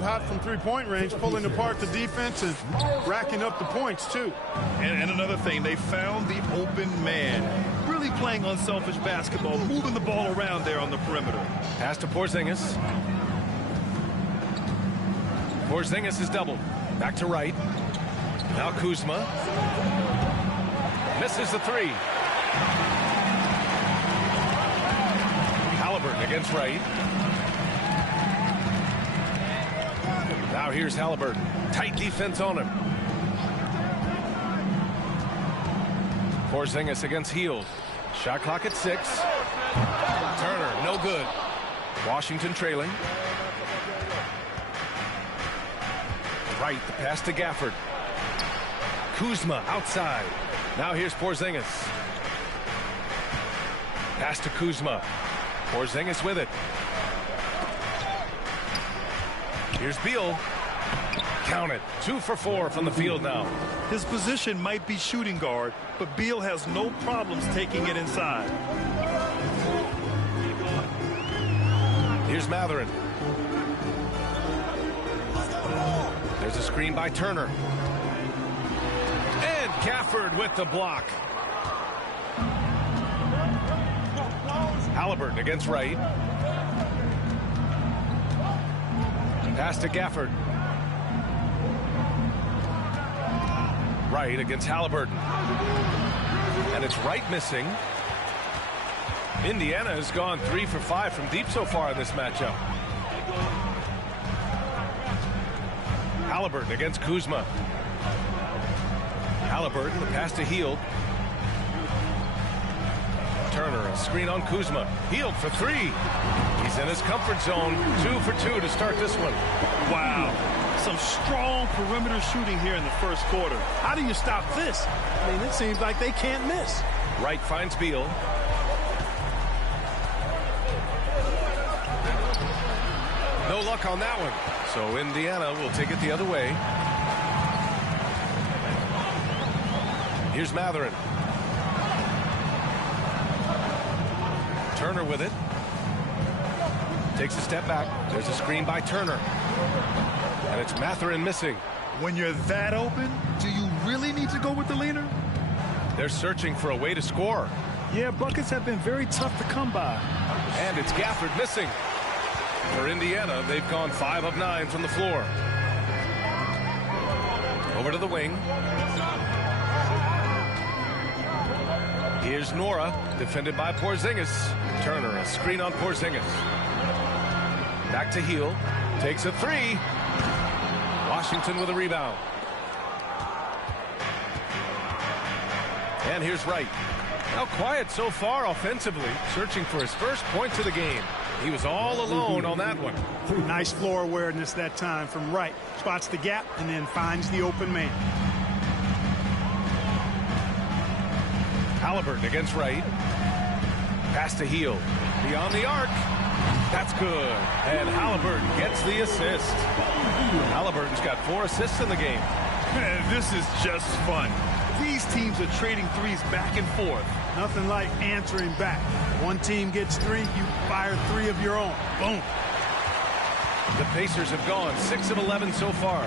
got hot from three-point range, pulling apart the defense and racking up the points, too. And another thing, they found the open man. Really playing unselfish basketball, moving the ball around there on the perimeter. Pass to Porzingis. Porzingis is doubled. Back to Wright. Now Kuzma. Misses the three. Halliburton against Wright. Now here's Halliburton. Tight defense on him. Porzingis against Hield. Shot clock at 6. Turner, no good. Washington trailing. Wright, the pass to Gafford. Kuzma outside. Now here's Porzingis. Pass to Kuzma. Porzingis with it. Here's Beal. Count it. 2 for 4 from the field now. His position might be shooting guard, but Beal has no problems taking it inside. Here's Matherin. There's a screen by Turner. And Gafford with the block. Halliburton against Wright. Pass to Gafford. Wright against Halliburton. And it's Wright missing. Indiana has gone 3 for 5 from deep so far in this matchup. Halliburton against Kuzma. Halliburton, the pass to Hield. Turner, a screen on Kuzma. Hield for 3. He's in his comfort zone. 2 for 2 to start this one. Wow. Some strong perimeter shooting here in the first quarter. How do you stop this? I mean, it seems like they can't miss. Wright finds Beal. No luck on that one. So Indiana will take it the other way. Here's Matherin. Turner with it. Takes a step back. There's a screen by Turner. And it's Matherin missing. When you're that open, do you really need to go with the leaner? They're searching for a way to score. Yeah, buckets have been very tough to come by. And it's Gafford missing. For Indiana, they've gone 5 of 9 from the floor. Over to the wing. Here's Nora, defended by Porzingis. Turner, a screen on Porzingis. Back to Hield. Takes a 3. Washington with a rebound. And here's Wright. Now quiet so far offensively, searching for his first points of the game. He was all alone on that one. Nice floor awareness that time from Wright. Spots the gap and then finds the open man. Halliburton against Wright. Pass to Hield. Beyond the arc. That's good. And Halliburton gets the assist. Halliburton's got 4 assists in the game. This is just fun. These teams are trading threes back and forth. Nothing like answering back. One team gets 3, you fire 3 of your own. Boom. The Pacers have gone 6 of 11 so far.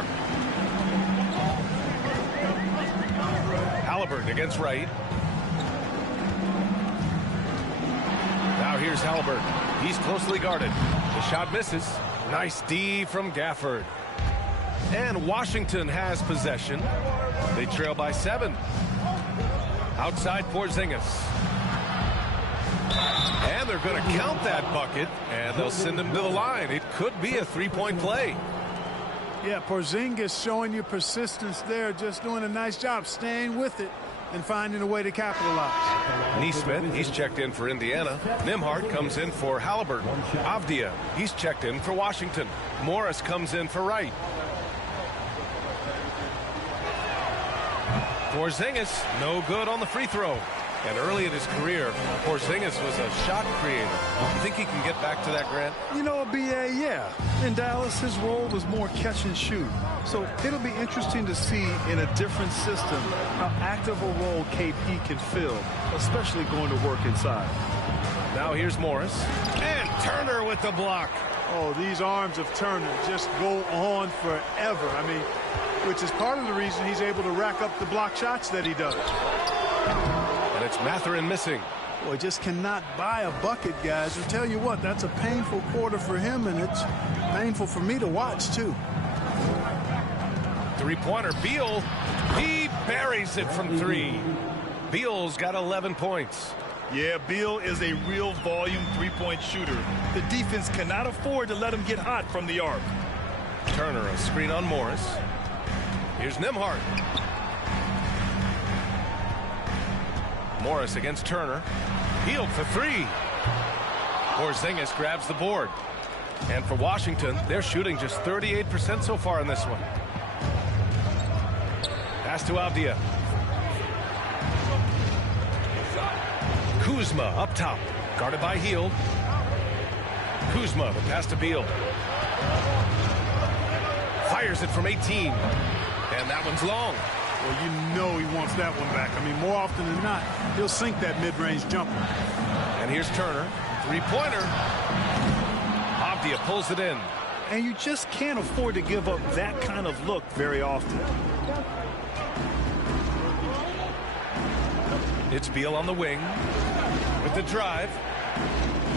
Halliburton against Wright. Now here's Halliburton. He's closely guarded. The shot misses. Nice D from Gafford. And Washington has possession. They trail by 7. Outside Porzingis. And they're going to count that bucket, and they'll send him to the line. It could be a 3-point play. Yeah, Porzingis showing you persistence there, just doing a nice job staying with it and finding a way to capitalize. Neesmith, he's checked in for Indiana. Nembhard comes in for Halliburton. Avdia, he's checked in for Washington. Morris comes in for Wright. Porzingis, no good on the free throw. And early in his career, Porzingis was a shot creator. You think he can get back to that, Grant? You know, B.A., yeah. In Dallas, his role was more catch and shoot. So it'll be interesting to see in a different system how active a role KP can fill, especially going to work inside. Now here's Morris. And Turner with the block. Oh, these arms of Turner just go on forever. I mean, which is part of the reason he's able to rack up the block shots that he does. And it's Mathurin missing. Boy, just cannot buy a bucket, guys. I'll tell you what, that's a painful quarter for him, and it's painful for me to watch, too. Three-pointer, Beal. He buries it from three. Beal's got 11 points. Yeah, Beal is a real volume three-point shooter. The defense cannot afford to let him get hot from the arc. Turner, a screen on Morris. Here's Nembhard. Morris against Turner. Hield for three. Porzingis grabs the board. And for Washington, they're shooting just 38% so far in this one. Pass to Avdia. Kuzma up top. Guarded by Hield. Kuzma, the pass to Beal. Fires it from 18. And that one's long. Well, you know he wants that one back. I mean, more often than not, he'll sink that mid-range jumper. And here's Turner. Three-pointer. Avdia pulls it in. And you just can't afford to give up that kind of look very often. It's Beal on the wing. With the drive.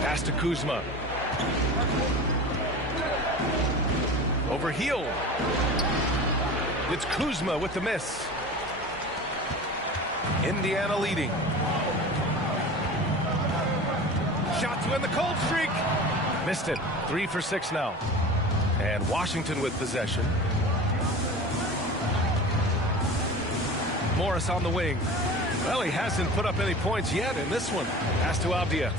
Pass to Kuzma. Over Hield. It's Kuzma with the miss. Indiana leading. Shot to end the cold streak. Missed it. 3 for 6 now. And Washington with possession. Morris on the wing. Well, he hasn't put up any points yet in this one. Pass to Avdia.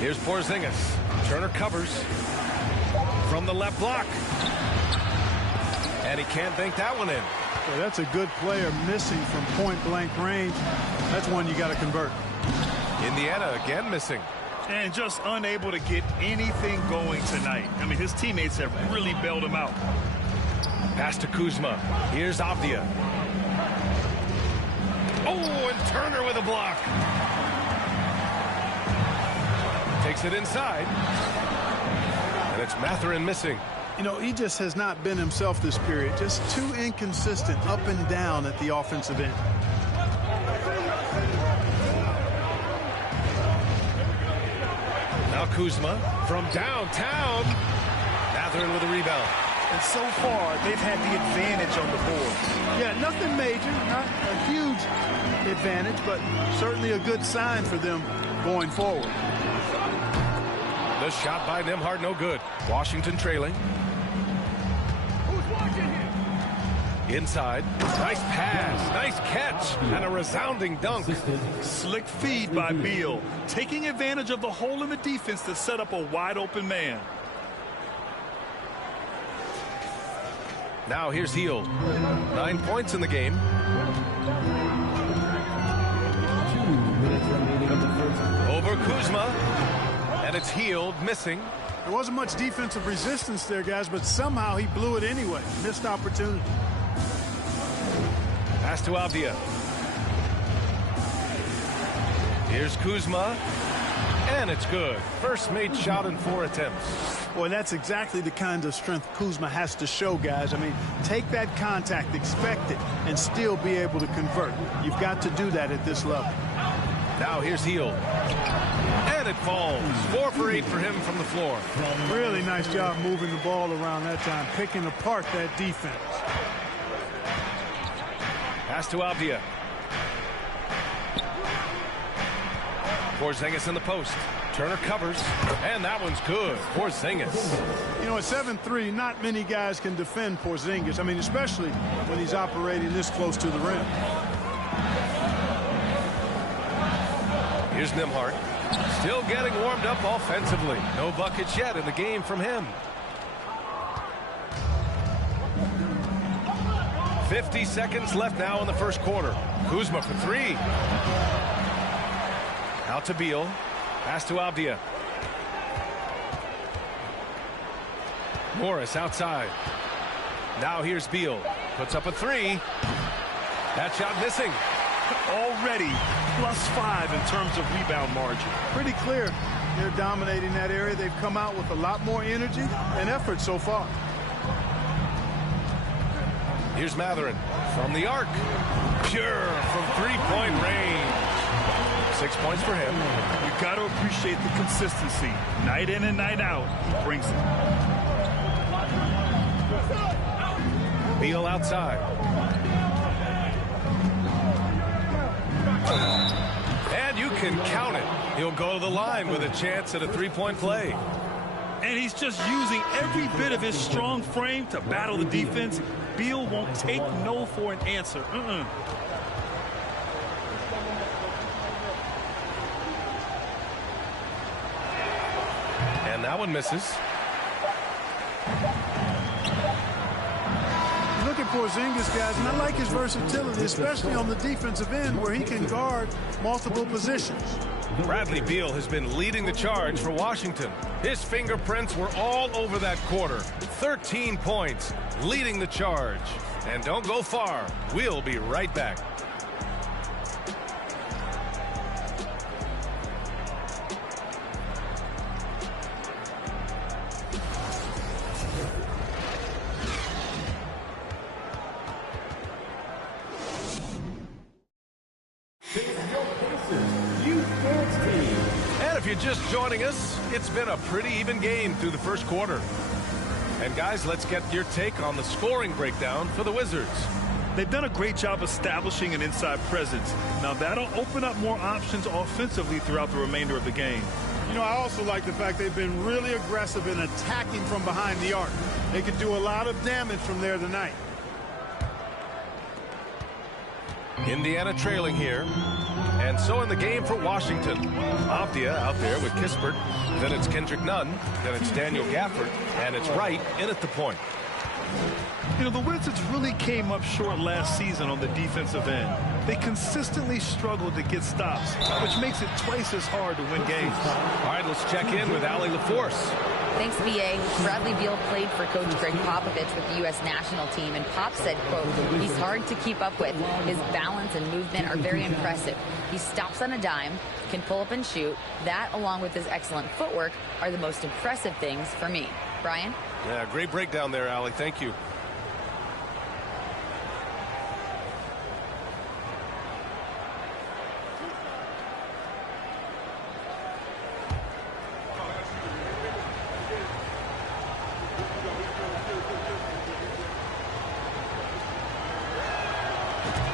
Here's Porzingis. Turner covers from the left block. And he can't bank that one in. Well, that's a good player missing from point-blank range. That's one you got to convert. Indiana again missing. And just unable to get anything going tonight. I mean, his teammates have really bailed him out. Pass to Kuzma. Here's Avdia. Oh, and Turner with a block. Takes it inside. And it's Mathurin missing. You know, he just has not been himself this period. Just too inconsistent up and down at the offensive end. Now Kuzma from downtown. Mathurin with a rebound. And so far, they've had the advantage on the board. Yeah, nothing major, not a huge advantage, but certainly a good sign for them going forward. The shot by Nembhard, no good. Washington trailing. Inside. Nice pass. Nice catch. And a resounding dunk. Slick feed by Beal. Taking advantage of the hole in the defense to set up a wide open man. Now here's Hield. 9 points in the game. Over Kuzma. And it's Hield missing. There wasn't much defensive resistance there, guys, but somehow he blew it anyway. Missed opportunity. Pass to Avdia. Here's Kuzma. And it's good. First made shot in 4 attempts. Boy, that's exactly the kind of strength Kuzma has to show, guys. I mean, take that contact, expect it, and still be able to convert. You've got to do that at this level. Now here's Hield. And it falls. 4 for 8 for him from the floor. Really nice job moving the ball around that time, picking apart that defense. Pass to Avdia. Porzingis in the post. Turner covers, and that one's good. Porzingis. You know, at 7'3", not many guys can defend Porzingis. I mean, especially when he's operating this close to the rim. Here's Nembhard. Still getting warmed up offensively. No buckets yet in the game from him. 50 seconds left now in the first quarter. Kuzma for 3. Out to Beal. Pass to Avdia. Morris outside. Now here's Beal. Puts up a 3. That shot missing. Already +5 in terms of rebound margin. Pretty clear. They're dominating that area. They've come out with a lot more energy and effort so far. Here's Matherin from the arc. Pure from three-point range. 6 points for him. You've got to appreciate the consistency. Night in and night out, he brings it. Beal outside. And you can count it. He'll go to the line with a chance at a three-point play. And he's just using every bit of his strong frame to battle the defense. Beal won't take no for an answer. And that one misses. Look at Porzingis, guys, and I like his versatility, especially on the defensive end where he can guard multiple positions. Bradley Beal has been leading the charge for Washington. His fingerprints were all over that quarter. 13 points, leading the charge. And don't go far. We'll be right back. And if you're just joining us, it's been a pretty even game through the first quarter. And guys, let's get your take on the scoring breakdown for the Wizards. They've done a great job establishing an inside presence. Now that'll open up more options offensively throughout the remainder of the game. You know, I also like the fact they've been really aggressive in attacking from behind the arc. They could do a lot of damage from there tonight. Indiana trailing here. And so in the game for Washington. Avdia out there with Kispert. Then it's Kendrick Nunn. Then it's Daniel Gafford. And it's Wright in at the point. You know, the Wizards really came up short last season on the defensive end. They consistently struggled to get stops, which makes it twice as hard to win games. All right, let's check in with Allie LaForce. Thanks, B.A. Bradley Beal played for Coach Greg Popovich with the U.S. national team, and Pop said, quote, he's hard to keep up with. His balance and movement are very impressive. He stops on a dime, can pull up and shoot. That, along with his excellent footwork, are the most impressive things for me. Brian? Yeah, great breakdown there, Allie. Thank you.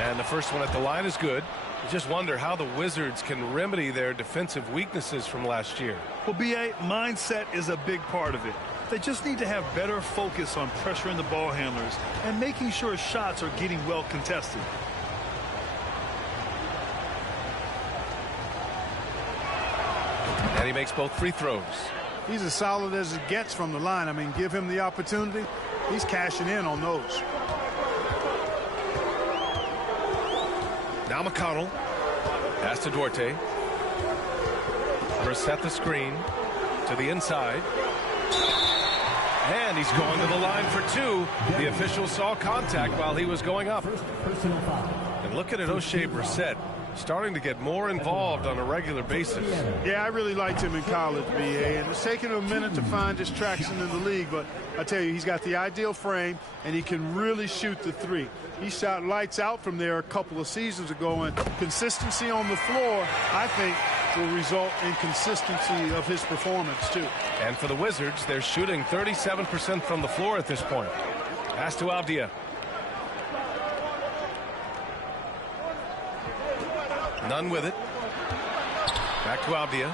And the first one at the line is good. You just wonder how the Wizards can remedy their defensive weaknesses from last year. Well, B.A., mindset is a big part of it. They just need to have better focus on pressuring the ball handlers and making sure shots are getting well contested. And he makes both free throws. He's as solid as it gets from the line. I mean, give him the opportunity. He's cashing in on those. Now McConnell. Pass to Duarte. Brissett the screen to the inside. And he's going to the line for two. The official saw contact while he was going up. And look at it, O'Shea Brissett starting to get more involved on a regular basis. Yeah, I really liked him in college, B.A., and it's taken him a minute to find his traction in the league, but I tell you, he's got the ideal frame, and he can really shoot the three. He shot lights out from there a couple of seasons ago, and consistency on the floor, I think, will result in consistency of his performance, too. And for the Wizards, they're shooting 37% from the floor at this point. Pass to Avdia. None with it. Back to Avdia.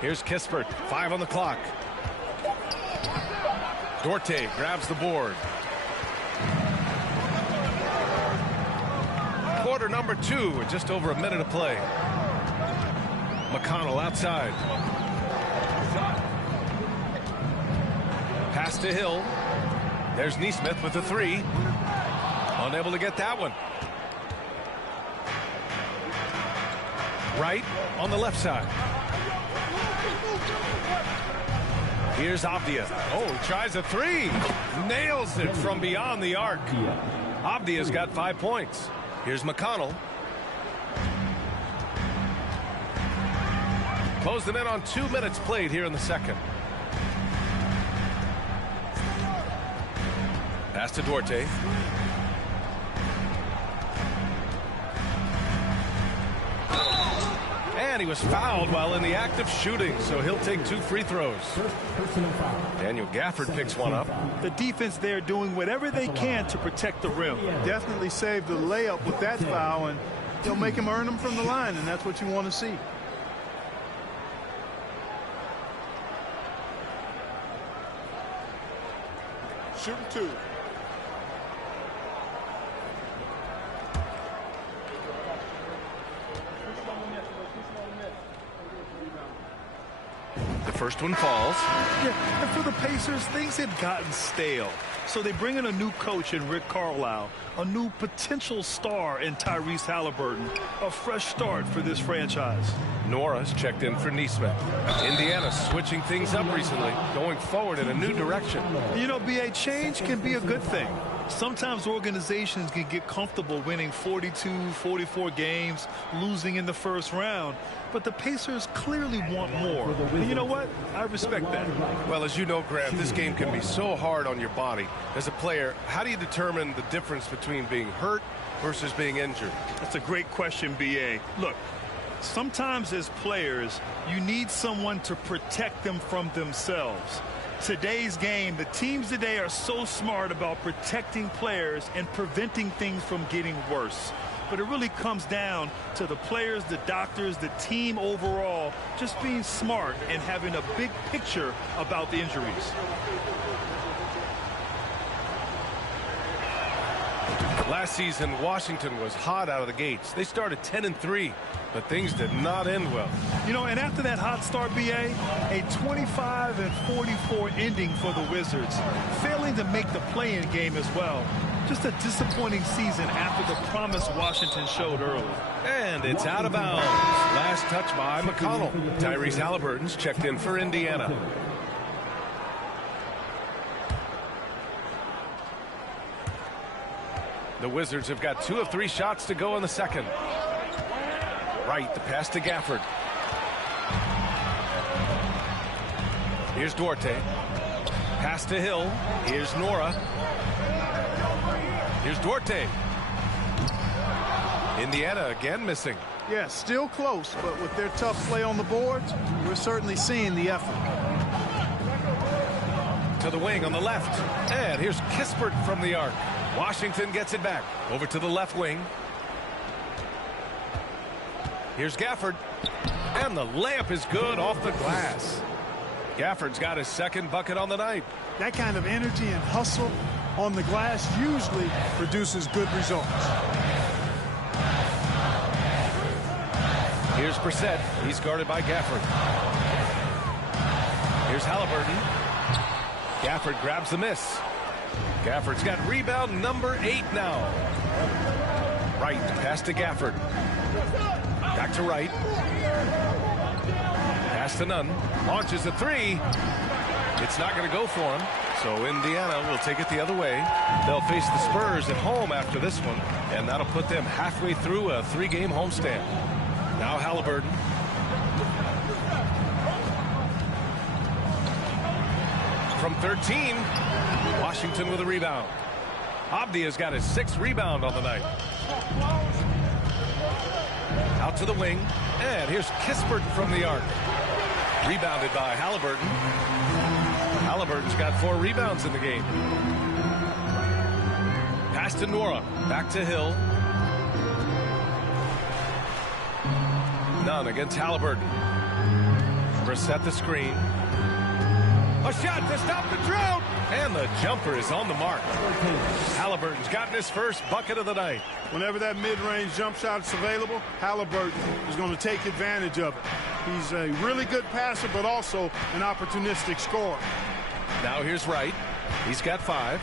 Here's Kispert. 5 on the clock. Duarte grabs the board. Quarter number 2 with just over a minute of play. McConnell outside. Pass to Hill. There's Nesmith with the three. Unable to get that one. Right on the left side. Here's Avdia. Oh, he tries a three. Nails it from beyond the arc. Avdia's got 5 points. Here's McConnell. Close them in on 2 minutes played here in the second. Pass to Duarte. And he was fouled while in the act of shooting, so he'll take 2 free throws. Daniel Gafford picks one up. The defense there doing whatever they can to protect the rim. Definitely saved the layup with that foul, and they'll make him earn them from the line, and that's what you want to see. Shooting 2. The first one falls. Yeah, and for the Pacers, things had gotten stale. So they bring in a new coach in Rick Carlisle, a new potential star in Tyrese Halliburton, a fresh start for this franchise. Nora's checked in for Neesmith. Indiana switching things up recently, going forward in a new direction. You know, B.A., change can be a good thing. Sometimes organizations can get comfortable winning 42, 44 games, losing in the first round. But the Pacers clearly want more. And you know what? I respect that. Well, as you know, Graham, this game can be so hard on your body. As a player, how do you determine the difference between being hurt versus being injured? That's a great question, B.A. Look, sometimes as players, you need someone to protect them from themselves. Today's game, the teams today are so smart about protecting players and preventing things from getting worse. But it really comes down to the players, the doctors, the team overall, just being smart and having a big picture about the injuries. Last season, Washington was hot out of the gates. They started 10-3, but things did not end well. You know, and after that hot start, B.A., a 25-44 ending for the Wizards, failing to make the play-in game as well. Just a disappointing season after the promise Washington showed early. And it's out of bounds. Last touch by McConnell. Tyrese Halliburton's checked in for Indiana. The Wizards have got 2 of 3 shots to go in the second. Right, the pass to Gafford. Here's Duarte. Pass to Hill. Here's Nora. Here's Duarte. Indiana again missing. Yeah, still close, but with their tough play on the boards, we're certainly seeing the effort. To the wing on the left. And here's Kispert from the arc. Washington gets it back. Over to the left wing. Here's Gafford. And the layup is good off the glass. Gafford's got his second bucket on the night. That kind of energy and hustle on the glass usually produces good results. Here's Brissett. He's guarded by Gafford. Here's Halliburton. Gafford grabs the miss. Gafford's got rebound number 8 now. Wright, pass to Gafford. Back to Wright. Pass to Nunn. Launches a 3. It's not going to go for him. So Indiana will take it the other way. They'll face the Spurs at home after this one, and that'll put them halfway through a 3-game homestand. Now Halliburton. From 13, Washington with a rebound. Abdia's got his 6th rebound on the night. Out to the wing, and here's Kispert from the arc. Rebounded by Halliburton. Halliburton's got 4 rebounds in the game. Pass to Nora, back to Hill. None against Halliburton. Brissett the screen. A shot to stop the drought. And the jumper is on the mark. Halliburton's gotten his first bucket of the night. Whenever that mid-range jump shot is available, Halliburton is going to take advantage of it. He's a really good passer, but also an opportunistic scorer. Now here's Wright. He's got 5.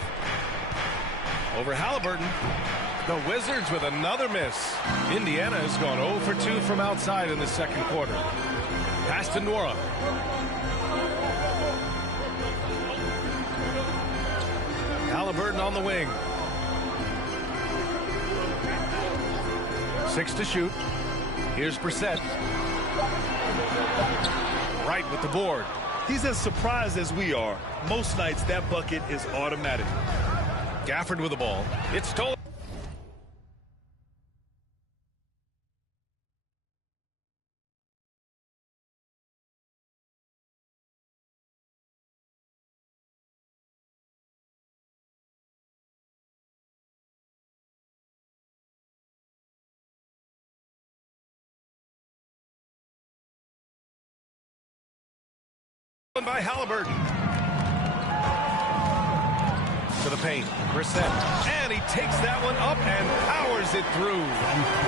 Over Halliburton. The Wizards with another miss. Indiana has gone 0 for 2 from outside in the second quarter. Pass to Nora. Halliburton on the wing. 6 to shoot. Here's Brissett. Right with the board. He's as surprised as we are. Most nights that bucket is automatic. Gafford with the ball. It's stolen. By Halliburton. To the paint. Brissett. And he takes that one up and powers it through.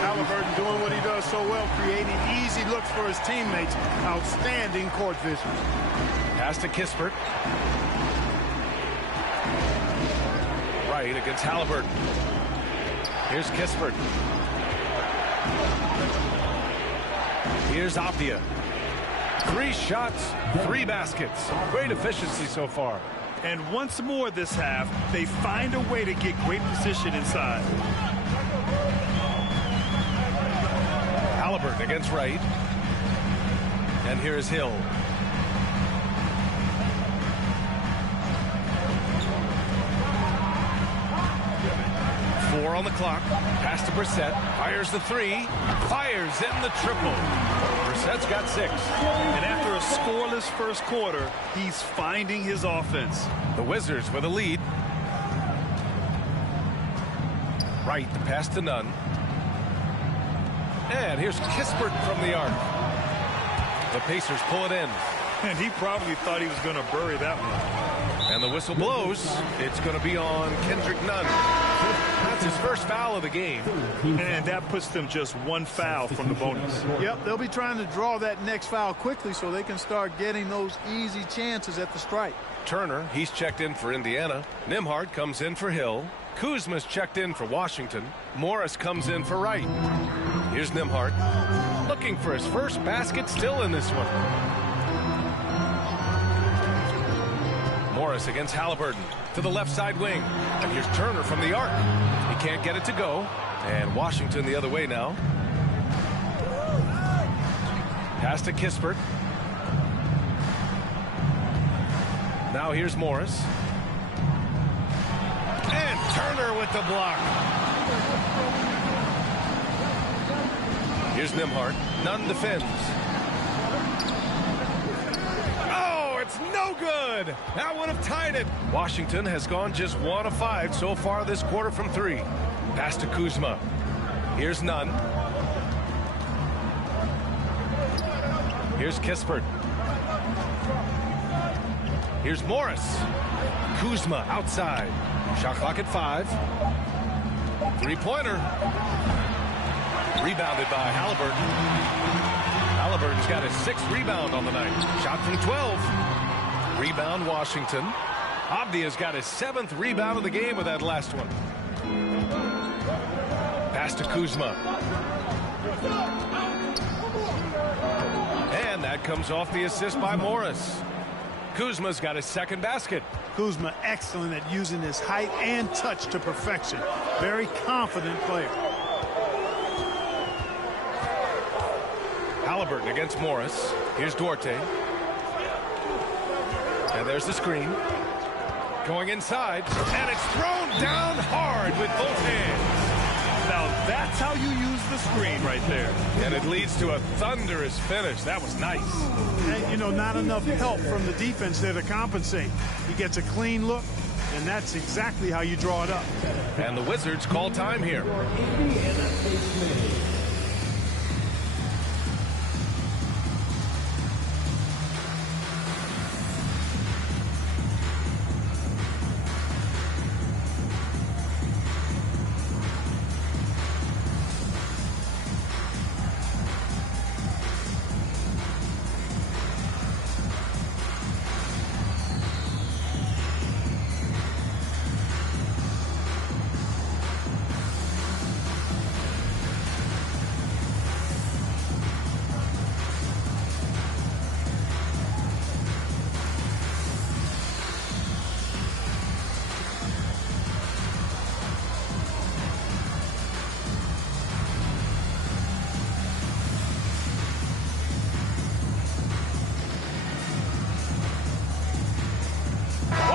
Halliburton doing what he does so well, creating easy looks for his teammates. Outstanding court vision. Pass to Kispert. Right against Halliburton. Here's Kispert. Here's Apia. 3 shots, 3 baskets. Great efficiency so far. And once more this half, they find a way to get great position inside. Halliburton against Wright. And here's Hill. Four on the clock. Pass to Brissett. Fires the 3. Fires in the triple. Brissett's got 6. And after a scoreless first quarter, he's finding his offense. The Wizards with a lead. Right, the pass to Nunn. And here's Kispert from the arc. The Pacers pull it in. And he probably thought he was going to bury that one. And the whistle blows. It's going to be on Kendrick Nunn. That's his first foul of the game. And that puts them just 1 foul from the bonus. Yep, they'll be trying to draw that next foul quickly so they can start getting those easy chances at the stripe. Turner, he's checked in for Indiana. Nembhard comes in for Hill. Kuzma's checked in for Washington. Morris comes in for Wright. Here's Nembhard. Looking for his first basket, still in this one. Morris against Halliburton to the left side wing. And here's Turner from the arc. He can't get it to go. And Washington the other way now. Pass to Kispert. Now here's Morris. And Turner with the block. Here's Nembhard. Nunn defends. Oh, it's no good. That would have tied it. Washington has gone just 1 of 5 so far this quarter from 3. Pass to Kuzma. Here's Nunn. Here's Kispert. Here's Morris. Kuzma outside. Shot clock at 5. 3-pointer. Rebounded by Halliburton. Halliburton's got his 6th rebound on the night. Shot from 12. Rebound Washington. Abdia's got his 7th rebound of the game with that last one. Pass to Kuzma. And that comes off the assist by Morris. Kuzma's got his 2nd basket. Kuzma excellent at using his height and touch to perfection. Very confident player. Halliburton against Morris. Here's Duarte. And there's the screen. Going inside. And it's thrown down hard with both hands. Now that's how you use the screen right there. And it leads to a thunderous finish. That was nice. And, you know, not enough help from the defense there to compensate. He gets a clean look, and that's exactly how you draw it up. And the Wizards call time here.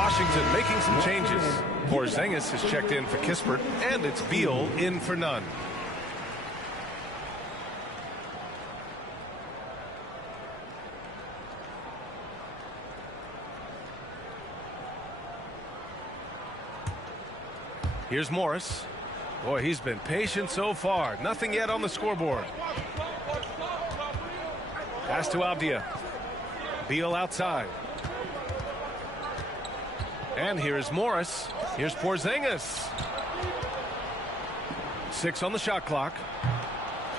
Washington making some changes. Porzingis has checked in for Kispert, and it's Beal in for Nunn. Here's Morris. Boy, he's been patient so far. Nothing yet on the scoreboard. Pass to Avdia. Beal outside. And here's Morris. Here's Porzingis. 6 on the shot clock.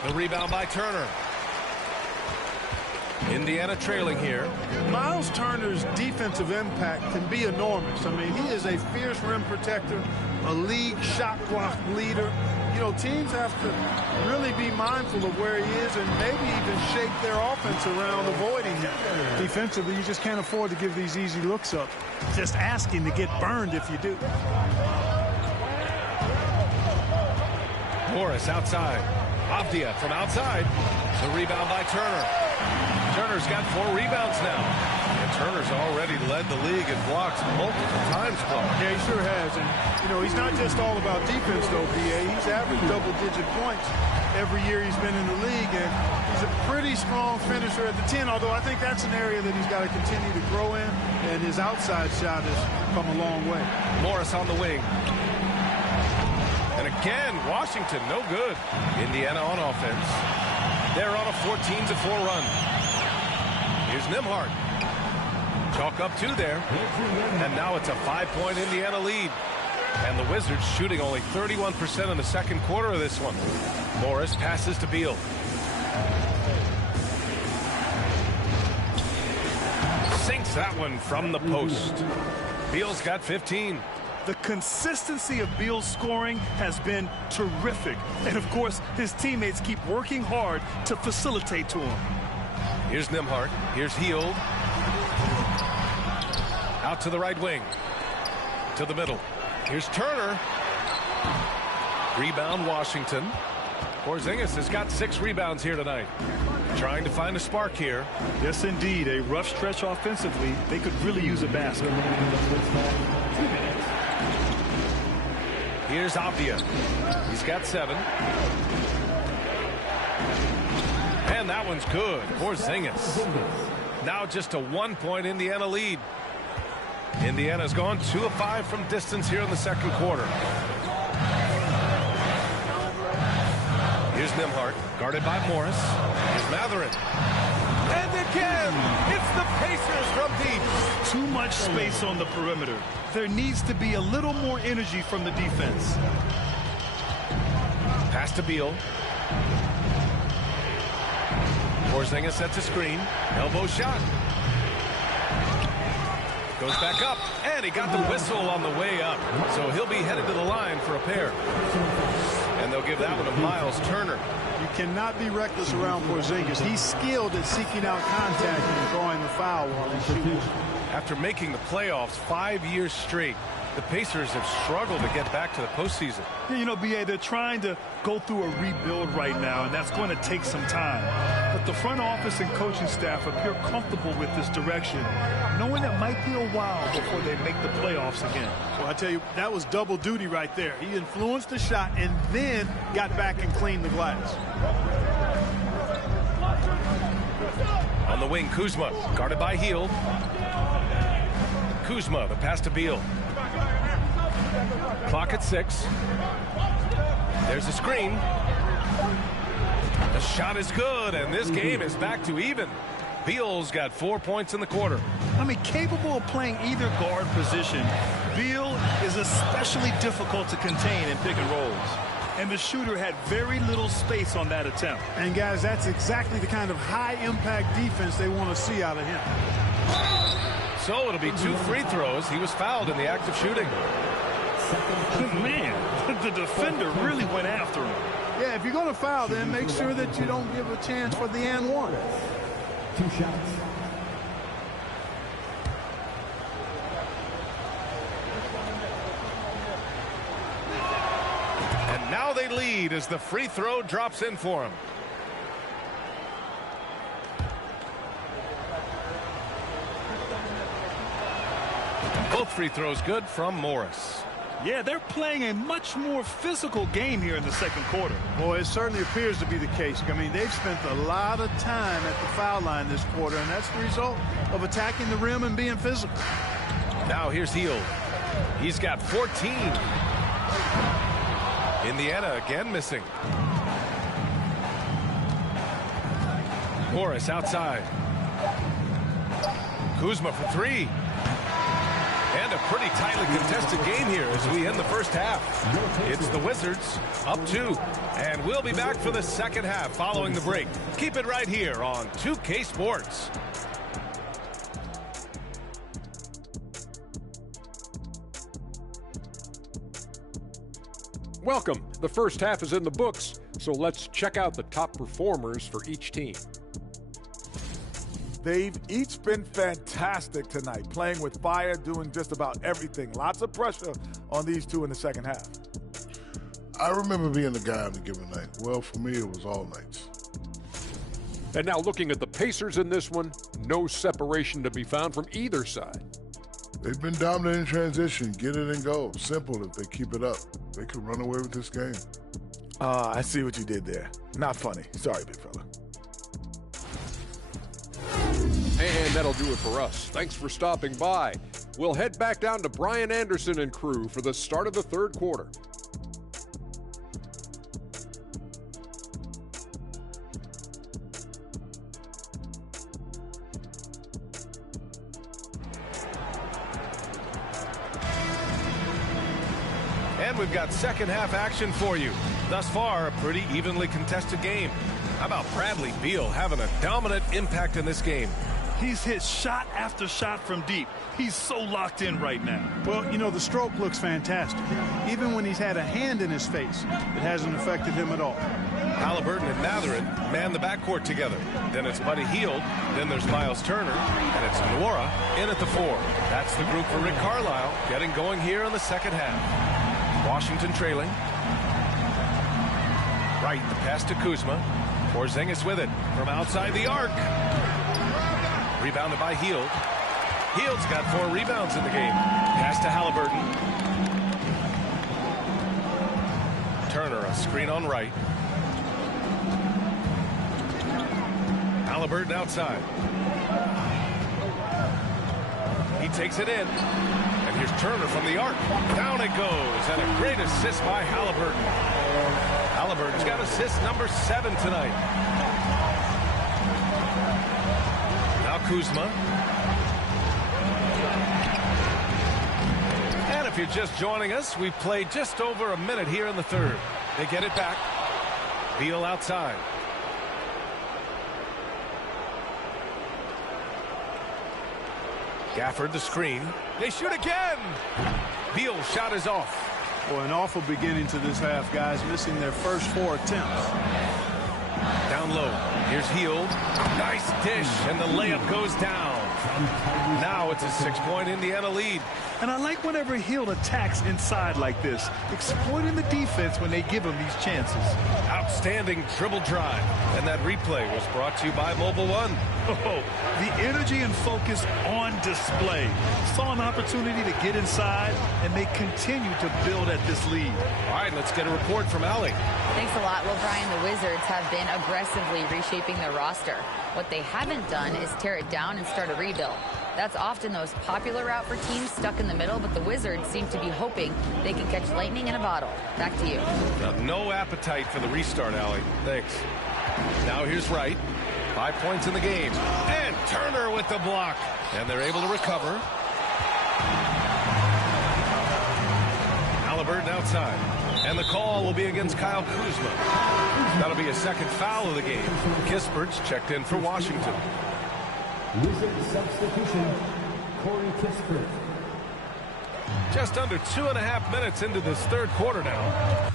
The rebound by Turner. Indiana trailing here. Miles Turner's defensive impact can be enormous. I mean, he is a fierce rim protector, a league shot block leader. You know, teams have to really be mindful of where he is and maybe even shape their offense around avoiding him. Defensively, you just can't afford to give these easy looks up. Just asking to get burned if you do. Morris outside. Avdia from outside. The rebound by Turner. Turner's got 4 rebounds now. And Turner's already led the league in blocks multiple times, Paul. Yeah, he sure has. And, you know, he's not just all about defense, though, B.A. He's averaged double-digit points every year he's been in the league. And he's a pretty strong finisher at the 10, although I think that's an area that he's got to continue to grow in. And his outside shot has come a long way. Morris on the wing. And again, Washington, no good. Indiana on offense. They're on a 14-4 run. Here's Nembhard. Chalk up 2 there. And now it's a 5-point Indiana lead. And the Wizards shooting only 31% in the second quarter of this one. Morris passes to Beal. Sinks that one from the post. Beal's got 15. The consistency of Beal's scoring has been terrific. And, of course, his teammates keep working hard to facilitate to him. Here's Nembhard. Here's Hield. Out to the right wing. To the middle. Here's Turner. Rebound Washington. Porzingis has got 6 rebounds here tonight. Trying to find a spark here. Yes, indeed. A rough stretch offensively. They could really use a basket. Here's Avdia. He's got 7. And that one's good. Porzingis. Now just a 1-point Indiana lead. Indiana's gone 2 of 5 from distance here in the second quarter. Here's Nembhard, guarded by Morris. Here's Mathurin. And again, it's the Pacers from deep. Too much space on the perimeter. There needs to be a little more energy from the defense. Pass to Beal. Porzingis sets a screen. Elbow shot. Goes back up, and he got the whistle on the way up. So he'll be headed to the line for a pair. And they'll give that one to Miles Turner. You cannot be reckless around Porzingis. He's skilled at seeking out contact and drawing the foul while he shoots. After making the playoffs 5 years straight, the Pacers have struggled to get back to the postseason. You know, B.A., they're trying to go through a rebuild right now, and that's going to take some time. But the front office and coaching staff appear comfortable with this direction, knowing it might be a while before they make the playoffs again. Well, I tell you, that was double duty right there. He influenced the shot and then got back and cleaned the glass. On the wing, Kuzma, guarded by Hield. Kuzma, the pass to Beal. Clock at 6. There's a screen. The shot is good, and this game is back to even. Beal's got 4 points in the quarter. I mean, capable of playing either guard position, Beal is especially difficult to contain in pick and rolls. And the shooter had very little space on that attempt. And, guys, that's exactly the kind of high-impact defense they want to see out of him. So it'll be 2 free throws. He was fouled in the act of shooting. Man, the defender really went after him. Yeah, if you're going to foul, then make sure that you don't give a chance for the and one. 2 shots. And now they lead as the free throw drops in for him. Both free throws good from Morris. Yeah, they're playing a much more physical game here in the second quarter. Boy, it certainly appears to be the case. I mean, they've spent a lot of time at the foul line this quarter, and that's the result of attacking the rim and being physical. Now here's Hield. He's got 14. Indiana again missing. Morris outside. Kuzma for three. And a pretty tightly contested game here as we end the first half. It's the Wizards up 2. And we'll be back for the second half following the break. Keep it right here on 2K Sports. Welcome. The first half is in the books, so let's check out the top performers for each team. They've each been fantastic tonight, playing with fire, doing just about everything. Lots of pressure on these two in the second half. I remember being the guy on the given night. Well, for me, it was all nights. And now looking at the Pacers in this one, no separation to be found from either side. They've been dominant in transition. Get it and go. Simple if they keep it up. They could run away with this game. I see what you did there. Not funny. Sorry, big fella. And that'll do it for us. Thanks for stopping by. We'll head back down to Brian Anderson and crew for the start of the third quarter. And we've got second half action for you. Thus far, a pretty evenly contested game. How about Bradley Beal having a dominant impact in this game? He's hit shot after shot from deep. He's so locked in right now. Well, you know, the stroke looks fantastic. Even when he's had a hand in his face, it hasn't affected him at all. Halliburton and Mathurin man the backcourt together. Then it's Buddy Hield. Then there's Miles Turner. And it's Nwora in at the 4. That's the group for Rick Carlisle getting going here in the second half. Washington trailing. Right, the pass to Kuzma. Porzingis with it from outside the arc. Rebounded by Hield. Hield's got 4 rebounds in the game. Pass to Halliburton. Turner, a screen on right. Halliburton outside. He takes it in. And here's Turner from the arc. Down it goes. And a great assist by Halliburton. Halliburton's got assist number 7 tonight. Now Kuzma. And if you're just joining us, we've played just over a minute here in the third. They get it back. Beal outside. Gafford the screen. They shoot again. Beal's shot is off. Boy, an awful beginning to this half, guys, missing their first 4 attempts. Down low. Here's Hield. Nice dish, and the layup goes down. Now it's a 6-point Indiana lead. And I like whenever Hield attacks inside like this, exploiting the defense when they give him these chances. Outstanding dribble drive. And that replay was brought to you by Mobile One. Oh, the energy and focus on display. Saw an opportunity to get inside, and they continue to build at this lead. All right, let's get a report from Allie. Thanks a lot. Well, Brian, the Wizards have been aggressively reshaping their roster. What they haven't done is tear it down and start a rebuild. That's often the most popular route for teams stuck in the middle, but the Wizards seem to be hoping they can catch lightning in a bottle. Back to you. No appetite for the restart, Allie. Thanks. Now here's Wright. 5 points in the game. And Turner with the block. And they're able to recover. Halliburton outside. And the call will be against Kyle Kuzma. That'll be a second foul of the game. Kispert's checked in for Washington. Wizard substitution, Corey Kispert. Just under 2.5 minutes into this third quarter now.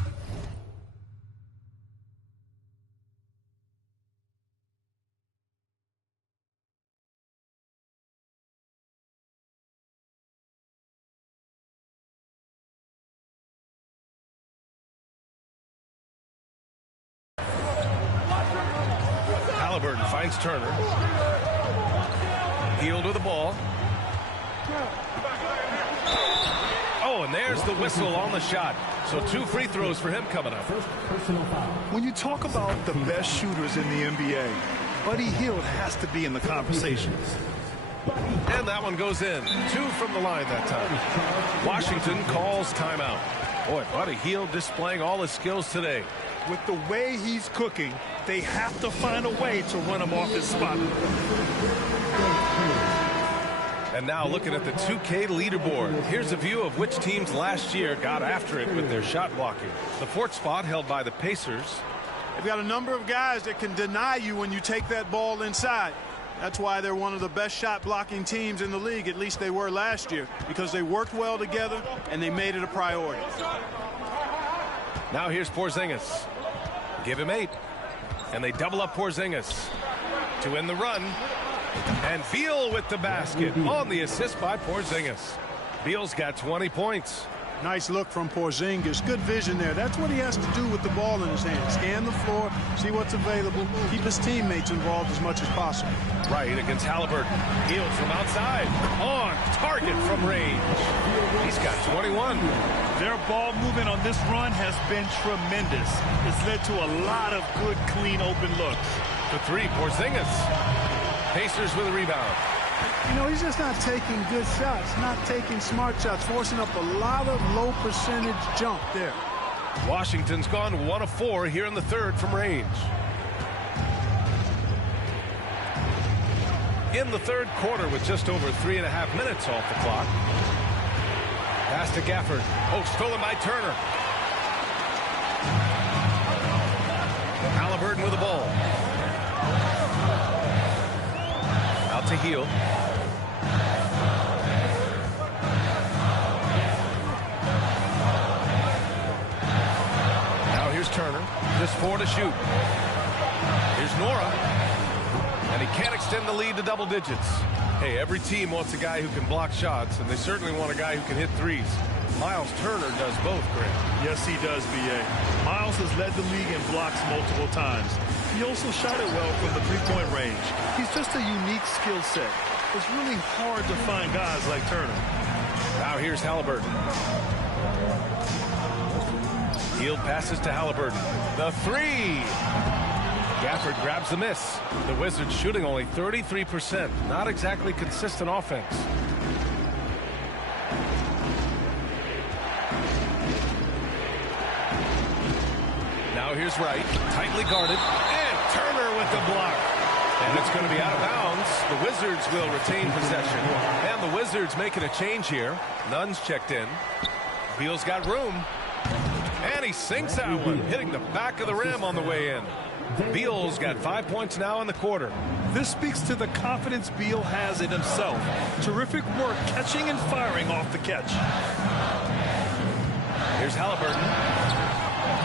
Halliburton finds Turner. Hield with the ball. Oh, and there's the whistle on the shot. So 2 free throws for him coming up. First personal foul. When you talk about the best shooters in the NBA, Buddy Hield has to be in the conversation. And that one goes in. 2 from the line that time. Washington calls timeout. Boy, Buddy Hield displaying all his skills today. With the way he's cooking, they have to find a way to run him off his spot. And now looking at the 2K leaderboard. Here's a view of which teams last year got after it with their shot blocking. The 4th spot held by the Pacers. They've got a number of guys that can deny you when you take that ball inside. That's why they're one of the best shot blocking teams in the league. At least they were last year, because they worked well together and they made it a priority. Now here's Porzingis. Give him 8. And they double up Porzingis to win the run. And Beal with the basket on the assist by Porzingis. Beal's got 20 points. Nice look from Porzingis. Good vision there. That's what he has to do with the ball in his hand. Scan the floor, see what's available, keep his teammates involved as much as possible. Right against Halliburton. Hield from outside. On target from range. He's got 21. Their ball movement on this run has been tremendous. It's led to a lot of good, clean, open looks. The 3, Porzingis. Pacers with a rebound. You know, he's just not taking good shots, not taking smart shots, forcing up a lot of low percentage jump there. Washington's gone 1 of 4 here in the 3rd from range. In the 3rd quarter with just over 3.5 minutes off the clock. Pass to Gafford. Oh, stolen by Turner. Halliburton with the ball. Out to Hield. Now here's Turner. Just 4 to shoot. Here's Nora. And he can't extend the lead to double digits. Hey, every team wants a guy who can block shots, and they certainly want a guy who can hit threes. Miles Turner does both, Grant. Yes, he does, B.A. Miles has led the league in blocks multiple times. He also shot it well from the three-point range. He's just a unique skill set. It's really hard to find guys like Turner. Now here's Halliburton. Hield passes to Halliburton. The 3. Gafford grabs the miss. The Wizards shooting only 33%. Not exactly consistent offense. Now here's Wright. Tightly guarded. And Turner with the block. And it's going to be out of bounds. The Wizards will retain possession. And the Wizards making a change here. Nunn's checked in. Beal's got room. And he sinks that one, hitting the back of the rim on the way in. Beal's got 5 points now in the quarter. This speaks to the confidence Beal has in himself. Terrific work catching and firing off the catch. Here's Halliburton.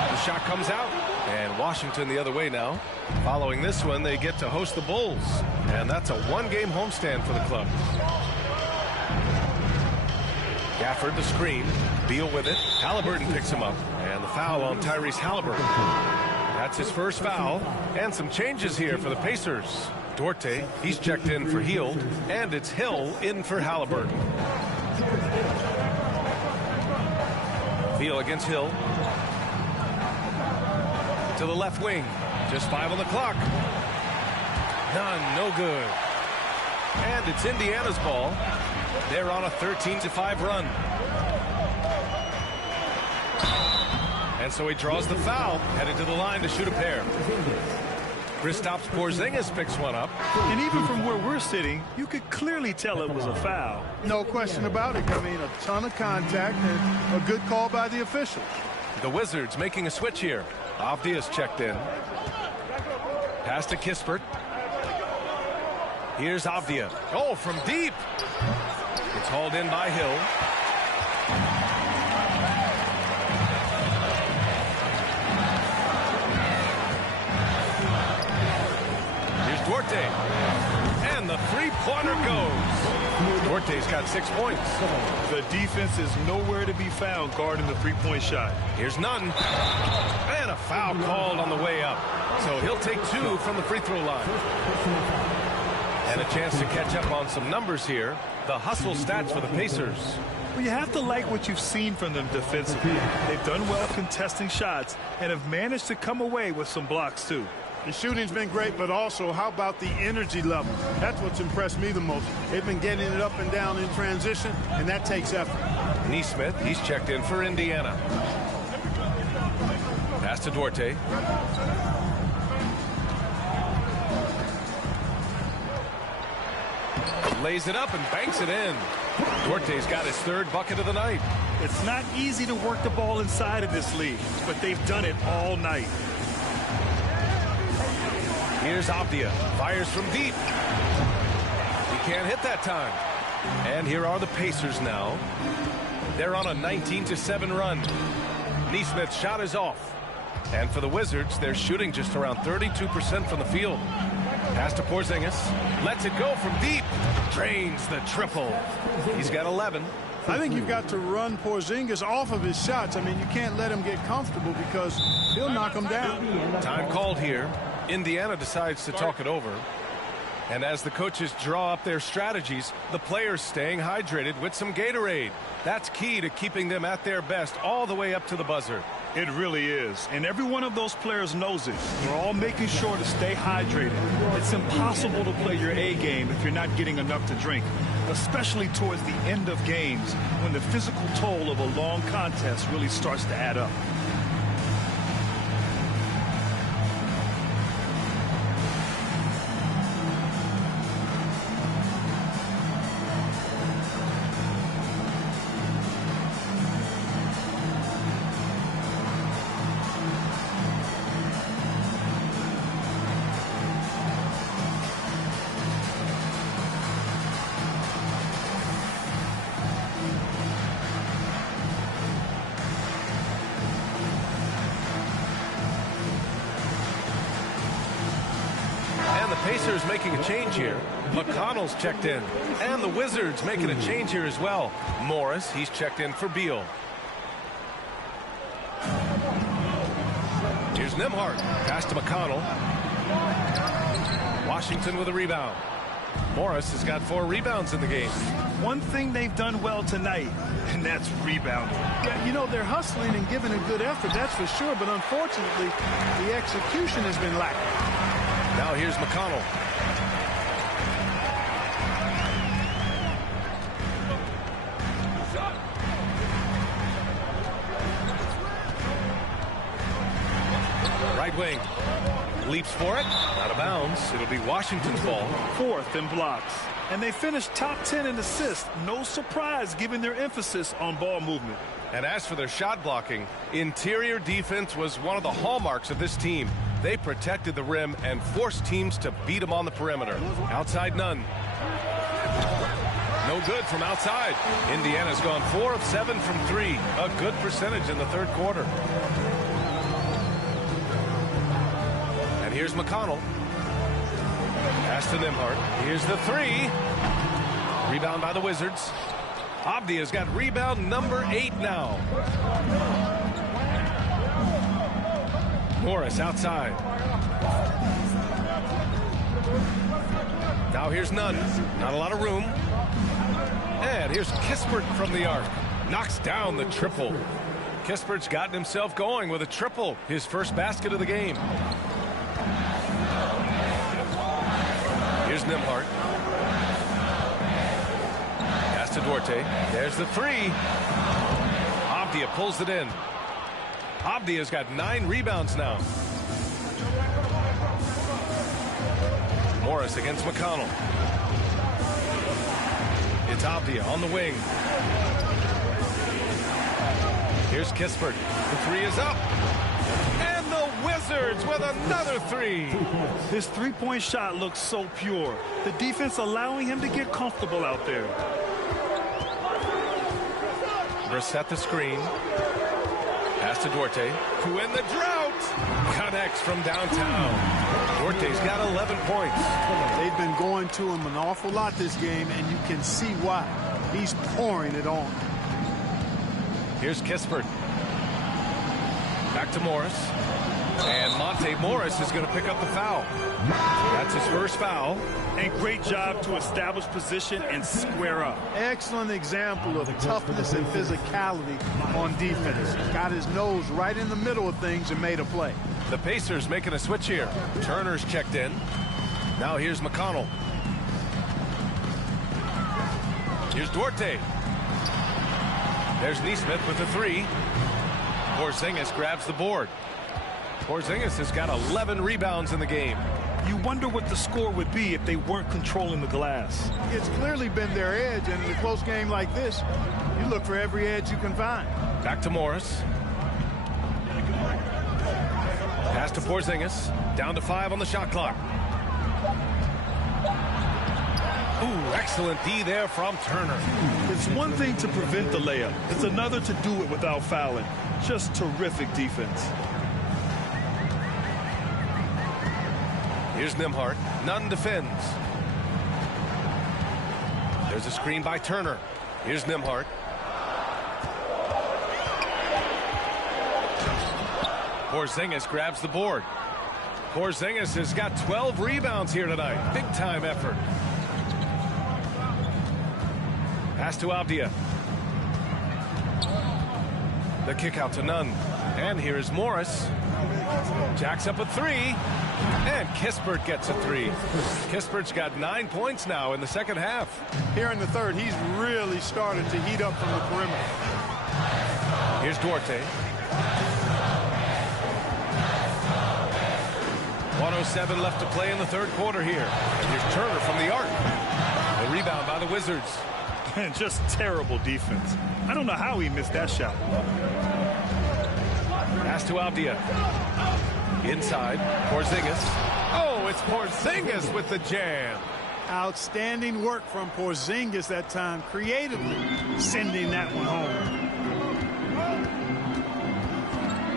The shot comes out. And Washington the other way now. Following this one, they get to host the Bulls. And that's a 1-game homestand for the club. Gafford the screen. Beal with it. Halliburton picks him up. And the foul on Tyrese Halliburton. That's his first foul. And some changes here for the Pacers. Duarte, he's checked in for Hield. And it's Hill in for Halliburton. Beal against Hill. To the left wing. Just 5 on the clock. None, no good. And it's Indiana's ball. They're on a 13-5 run. And so he draws the foul, headed to the line to shoot a pair. Kristaps Porzingis picks one up. And even from where we're sitting, you could clearly tell it was a foul. No question about it. I mean, a ton of contact and a good call by the officials. The Wizards making a switch here. Avdia's checked in. Pass to Kispert. Here's Avdia. Oh, from deep. It's hauled in by Hill. Here's Duarte. And the three-pointer goes. Duarte's got 6 points. The defense is nowhere to be found guarding the three-point shot. Here's Nunn. And a foul called on the way up. So he'll take 2 from the free throw line. And a chance to catch up on some numbers here. The hustle stats for the Pacers. Well, you have to like what you've seen from them defensively. They've done well contesting shots and have managed to come away with some blocks, too. The shooting's been great, but also how about the energy level? That's what's impressed me the most. They've been getting it up and down in transition, and that takes effort. Nesmith, he's checked in for Indiana. Pass to Duarte. Lays it up and banks it in. Duarte's got his third bucket of the night. It's not easy to work the ball inside of this league, but they've done it all night. Here's Abdia. Fires from deep. He can't hit that time. And here are the Pacers now. They're on a 19-7 run. Nesmith's shot is off. And for the Wizards, they're shooting just around 32% from the field. Pass to Porzingis. Lets it go from deep. Drains the triple. He's got 11. I think you've got to run Porzingis off of his shots. I mean, you can't let him get comfortable because he'll knock him down. Time called here. Indiana decides to talk it over. And as the coaches draw up their strategies, the players staying hydrated with some Gatorade. That's key to keeping them at their best all the way up to the buzzer. It really is. And every one of those players knows it. They're all making sure to stay hydrated. It's impossible to play your A game if you're not getting enough to drink, especially towards the end of games when the physical toll of a long contest really starts to add up. Pacers making a change here. McConnell's checked in. And the Wizards making a change here as well. Morris, he's checked in for Beal. Here's Nembhard. Pass to McConnell. Washington with a rebound. Morris has got 4 rebounds in the game. One thing they've done well tonight, and that's rebounding. Yeah, you know, they're hustling and giving a good effort, that's for sure, but unfortunately, the execution has been lacking. Now here's McConnell. Right wing. Leaps for it. Out of bounds. It'll be Washington's ball. 4th in blocks. And they finished top 10 in assists. No surprise given their emphasis on ball movement. And as for their shot blocking, interior defense was one of the hallmarks of this team. They protected the rim and forced teams to beat them on the perimeter. Outside none. No good from outside. Indiana's gone 4 of 7 from 3. A good percentage in the third quarter. And here's McConnell. Pass to Nembhard. Here's the 3. Rebound by the Wizards. Abdia's got rebound number 8 now. Morris outside. Now here's Nunn. Not a lot of room. And here's Kispert from the arc. Knocks down the triple. Kispert's gotten himself going with a triple. His first basket of the game. Here's Nembhard. Pass to Duarte. There's the 3. Abdia pulls it in. Abdia's got 9 rebounds now. Morris against McConnell. It's Abdia on the wing. Here's Kispert. The 3 is up. And the Wizards with another 3. His three-point shot looks so pure. The defense allowing him to get comfortable out there. Brissett the screen. Pass to Duarte, who in the drought connects from downtown. Duarte's got 11 points. They've been going to him an awful lot this game, and you can see why. He's pouring it on. Here's Kispert. Back to Morris. And Monte Morris is going to pick up the foul. That's his first foul. And great job to establish position and square up. Excellent example of toughness and physicality on defense. Got his nose right in the middle of things and made a play. The Pacers making a switch here. Turner's checked in. Now here's McConnell. Here's Duarte. There's Nesmith with the three. Porzingis grabs the board. Porzingis has got 11 rebounds in the game. You wonder what the score would be if they weren't controlling the glass. It's clearly been their edge, and in a close game like this, you look for every edge you can find. Back to Morris. Pass to Porzingis. Down to 5 on the shot clock. Ooh, excellent D there from Turner. It's one thing to prevent the layup. It's another to do it without fouling. Just terrific defense. Here's Nembhard. Nunn defends. There's a screen by Turner. Here's Nembhard. Porzingis grabs the board. Porzingis has got 12 rebounds here tonight. Big time effort. Pass to Avdia. The kick out to Nunn. And here's Morris. Jacks up a three. And Kispert gets a three. Kispert's got 9 points now in the second half. Here in the third, he's really started to heat up from the perimeter. Here's Duarte. 1:07 left to play in the third quarter here. And here's Turner from the arc. The rebound by the Wizards. And just terrible defense. I don't know how he missed that shot. Pass to Avdia. Inside, Porzingis. Oh, it's Porzingis with the jam. Outstanding work from Porzingis that time, creatively sending that one home.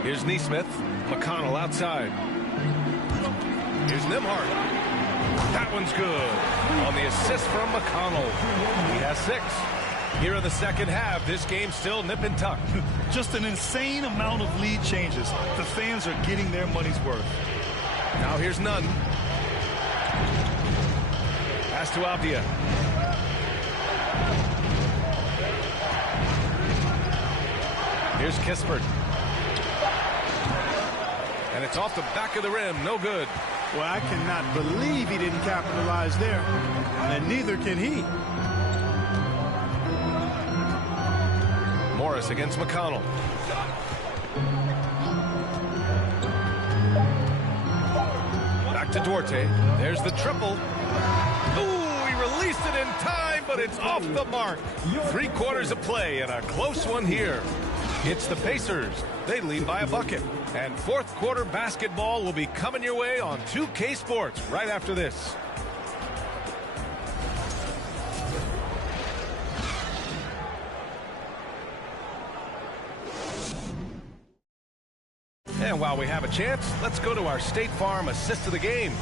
Here's Nesmith. McConnell outside. Here's Nembhard. That one's good. On the assist from McConnell. He has 6. Here in the second half, this game's still nip and tuck. Just an insane amount of lead changes. The fans are getting their money's worth. Now here's Nunn. Pass to Avdia. Here's Kispert. And it's off the back of the rim. No good. Well, I cannot believe he didn't capitalize there. And neither can he. Morris against McConnell. Back to Duarte. There's the triple. Ooh, he released it in time, but it's off the mark. 3 quarters of play and a close one here. It's the Pacers. They lead by a bucket. And fourth quarter basketball will be coming your way on 2K Sports right after this. And while we have a chance, let's go to our State Farm assist of the game.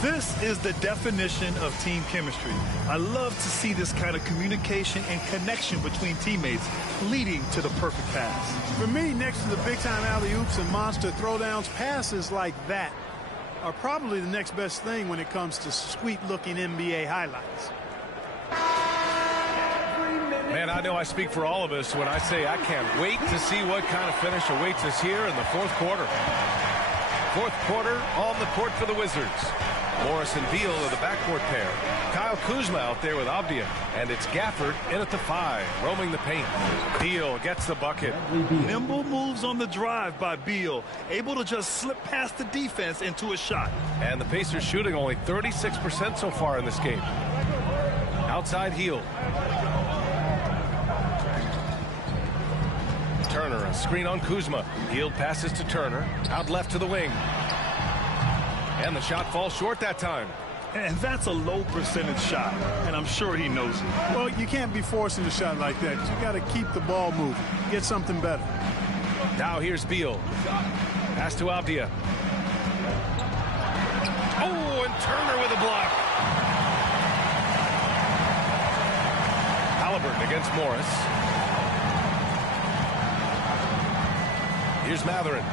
This is the definition of team chemistry. I love to see this kind of communication and connection between teammates leading to the perfect pass. For me, next to the big-time alley-oops and monster throwdowns, passes like that are probably the next best thing when it comes to sweet-looking NBA highlights. Man, I know I speak for all of us when I say I can't wait to see what kind of finish awaits us here in the fourth quarter. Fourth quarter on the court for the Wizards. Morris and Beal are the backcourt pair. Kyle Kuzma out there with Avdia. And it's Gafford in at the 5, roaming the paint. Beal gets the bucket. Nimble moves on the drive by Beal, able to just slip past the defense into a shot. And the Pacers shooting only 36% so far in this game. Outside heel. Turner, a screen on Kuzma. Hield passes to Turner. Out left to the wing. And the shot falls short that time. And that's a low percentage shot, and I'm sure he knows it. Well, you can't be forcing a shot like that. You got to keep the ball moving. Get something better. Now here's Beal. Pass to Avdia. Oh, and Turner with a block. Halliburton against Morris. Here's Matherin.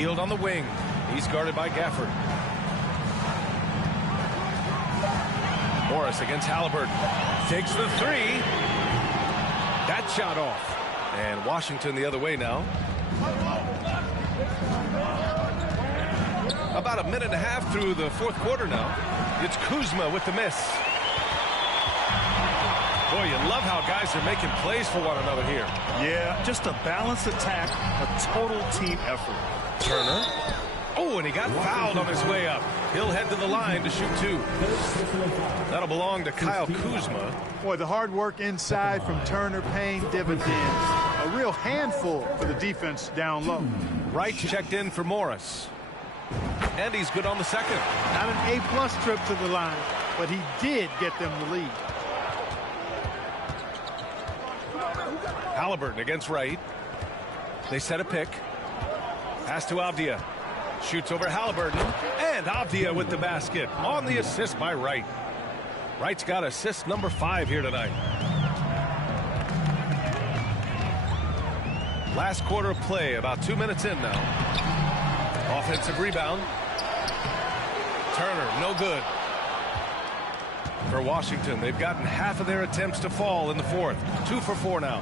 Healed on the wing. He's guarded by Gafford. Morris against Halliburton. Takes the three. That shot off. And Washington the other way now. About a minute and a half through the fourth quarter now. It's Kuzma with the miss. Boy, you love how guys are making plays for one another here. Yeah, just a balanced attack, a total team effort. Turner. Oh, and he got fouled on his way up. He'll head to the line to shoot two. That'll belong to Kyle Kuzma. Boy, the hard work inside from Turner paying dividends. A real handful for the defense down low. Wright checked in for Morris. And he's good on the second. Not an A-plus trip to the line, but he did get them the lead. Halliburton against Wright. They set a pick. Pass to Avdia. Shoots over Halliburton. And Avdia with the basket on the assist by Wright. Wright's got assist number 5 here tonight. Last quarter of play, about 2 minutes in now. Offensive rebound. Turner, no good. For Washington, they've gotten half of their attempts to fall in the fourth. 2 for 4 now.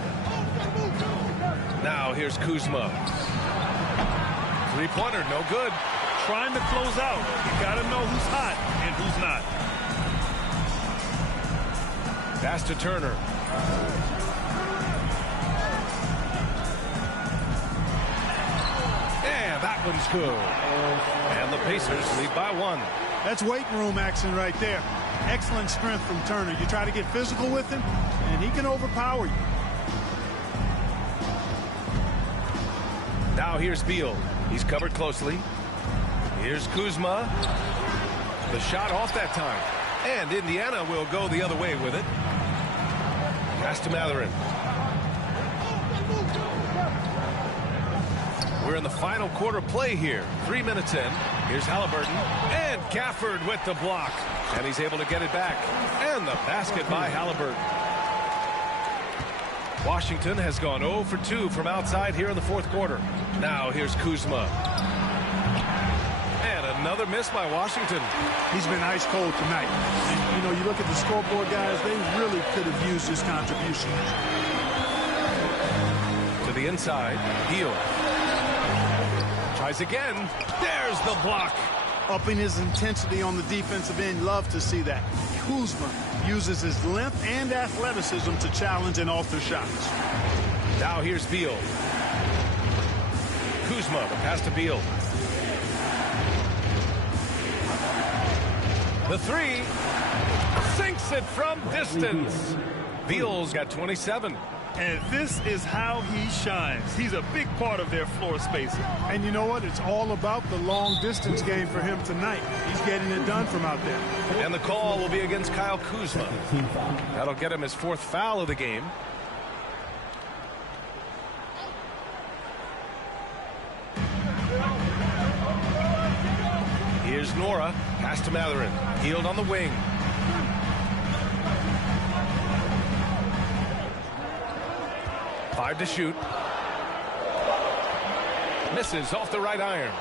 Now here's Kuzma. Three-pointer, no good. Trying to close out. You got to know who's hot and who's not. Pass to Turner. And that one's good. And the Pacers lead by 1. That's weight room action right there. Excellent strength from Turner. You try to get physical with him, and he can overpower you. Now here's Beal. He's covered closely. Here's Kuzma. The shot off that time. And Indiana will go the other way with it. Pass to Matherin. We're in the final quarter play here. 3 minutes in. Here's Halliburton. And Gafford with the block. And he's able to get it back. And the basket by Halliburton. Washington has gone 0 for 2 from outside here in the fourth quarter. Now here's Kuzma. And another miss by Washington. He's been ice cold tonight. And, you know, you look at the scoreboard, guys, they really could have used his contribution. To the inside. Beal. Tries again. There's the block. Upping his intensity on the defensive end. Love to see that. Kuzma uses his length and athleticism to challenge and alter shots. Now here's Beal. Kuzma, the pass to Beal. The three. Sinks it from distance. Beal's got 27. And this is how he shines. He's a big part of their floor spacing. And you know what? It's all about the long distance game for him tonight. He's getting it done from out there. And the call will be against Kyle Kuzma. That'll get him his 4th foul of the game. Here's Nora. Pass to Matherin. Healed on the wing. Five to shoot. Misses off the right iron.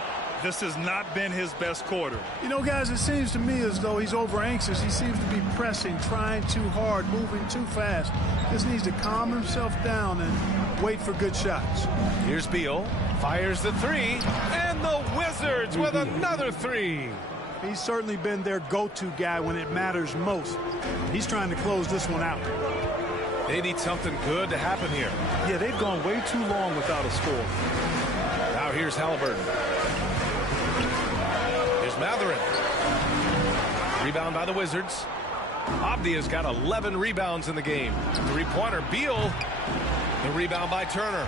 This has not been his best quarter. You know, guys, it seems to me as though he's over anxious. He seems to be pressing, trying too hard, moving too fast. Just needs to calm himself down and wait for good shots. Here's Beal. Fires the three. And the Wizards with another three. He's certainly been their go-to guy when it matters most. He's trying to close this one out. They need something good to happen here. Yeah, they've gone way too long without a score. Now here's Halliburton. Here's Matherin. Rebound by the Wizards. Avdia's got 11 rebounds in the game. Three-pointer. Beal. The rebound by Turner.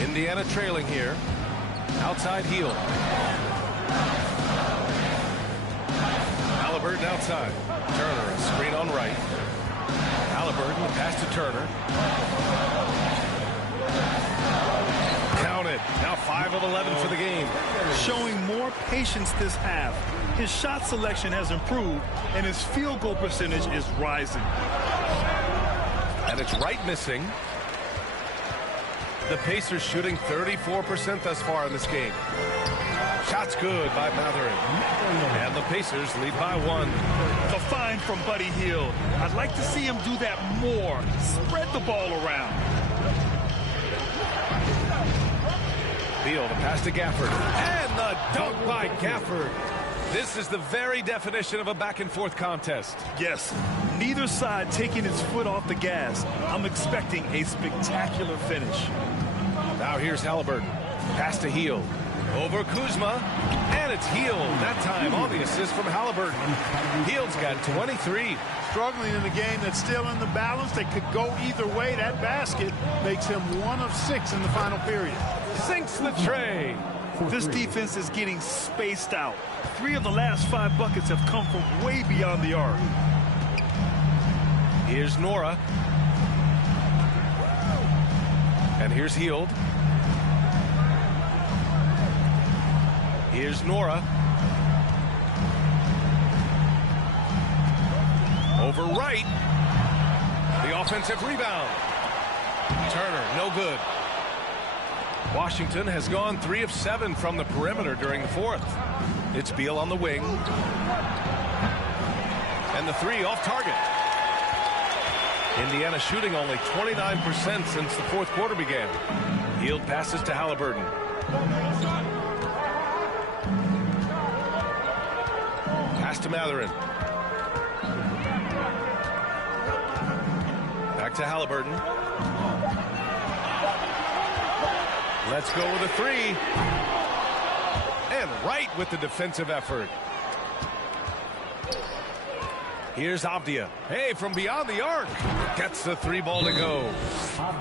Indiana trailing here. Outside heel. Halliburton outside. Turner, a screen on right. Halliburton, pass to Turner. Counted. Now 5 of 11 for the game. Showing more patience this half. His shot selection has improved, and his field goal percentage is rising. And it's Wright missing. The Pacers shooting 34% thus far in this game. Shot's good by Matherin. And the Pacers lead by 1. The find from Buddy Hield. I'd like to see him do that more. Spread the ball around. Beal, the pass to Gafford. And the dunk by Gafford. This is the very definition of a back-and-forth contest. Yes, neither side taking its foot off the gas. I'm expecting a spectacular finish. Now here's Halliburton. Pass to Hield. Over Kuzma. And it's Hield. That time on the assist from Halliburton. Hield's got 23. Struggling in a game that's still in the balance. That could go either way. That basket makes him 1 of 6 in the final period. Sinks the tray. This defense is getting spaced out. 3 of the last 5 buckets have come from way beyond the arc. Here's Nora. And here's Hield. Here's Nora. Over Wright. The offensive rebound. Turner, no good. Washington has gone 3 of 7 from the perimeter during the 4th. It's Beal on the wing. And the 3 off target. Indiana shooting only 29% since the 4th quarter began. Hield passes to Halliburton. Pass to Matherin. Back to Halliburton. Let's go with a 3. And right with the defensive effort. Here's Avdia. Hey, from beyond the arc. Gets the 3 ball to go.